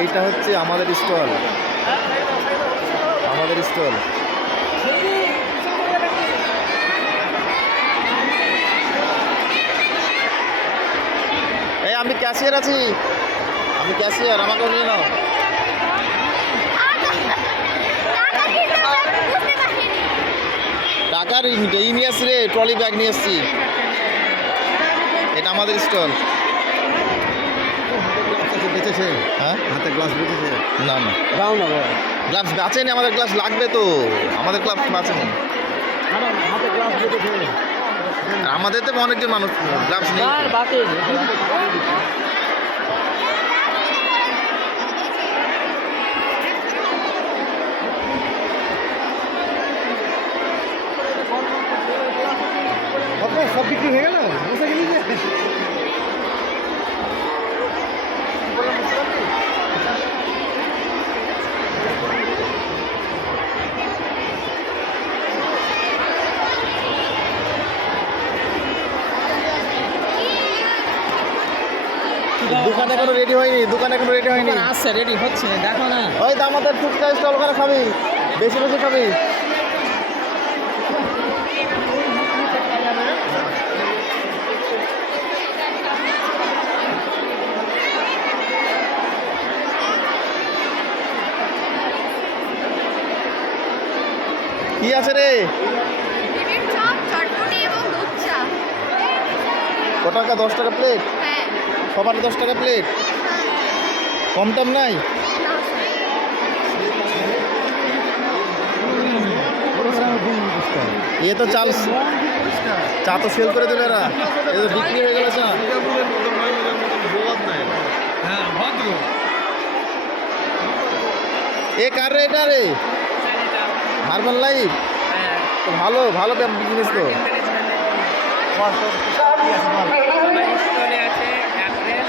এইটা হচ্ছে আমাদের স্টল, আমাদের স্টল। এই আমি ক্যাশিয়ার আছি, আমি ক্যাশিয়ার, আমাকে নিয়ে নাও। টাকার এই নিয়ে আসছি রে, ট্রলি ব্যাগ নিয়ে এসছি। এটা আমাদের স্টল। বেঁচেছে? হ্যাঁ, হাতে গ্লাস বেঁচেছে? না না, দাও না বাবা। গ্লাভস বাঁচেনি, আমাদের গ্লাভস লাগবে তো, আমাদের গ্লাভস বাঁচেনি। হাতে গ্লাস বেঁচেছে? আমাদের তো অনেকজন মানুষ গ্লাভস নেই। আপনার সব বিক্রি হয়ে গেল? বসে গেলি যে? দোকান এখনো রেডি হয়নি, দোকান এখনো রেডি হয়নি। আচ্ছা রেডি হচ্ছে, দেখো না। ওই তো আমাদের ফুচকা স্টল, ওখানে খাবি, বেশি বেশি খাবি। কি আছে রে? ডিমের চপ, চটপটি এবং দুধ চা। কত টাকা? 10 টাকা প্লেট? হ্যাঁ। সবার 10 টাকা প্লেট? কম টম নাই? এ তো চাল, চা তো সেল করে দিল এরা, এ তো বিক্রি হয়ে গেল চা। হ্যাঁ ভদ্র। এ কার রে এটা রে? হারবাল লাইফ তো ভালো, ভালো বিজনেস তো। স্টোরে আছে অ্যাড্রেস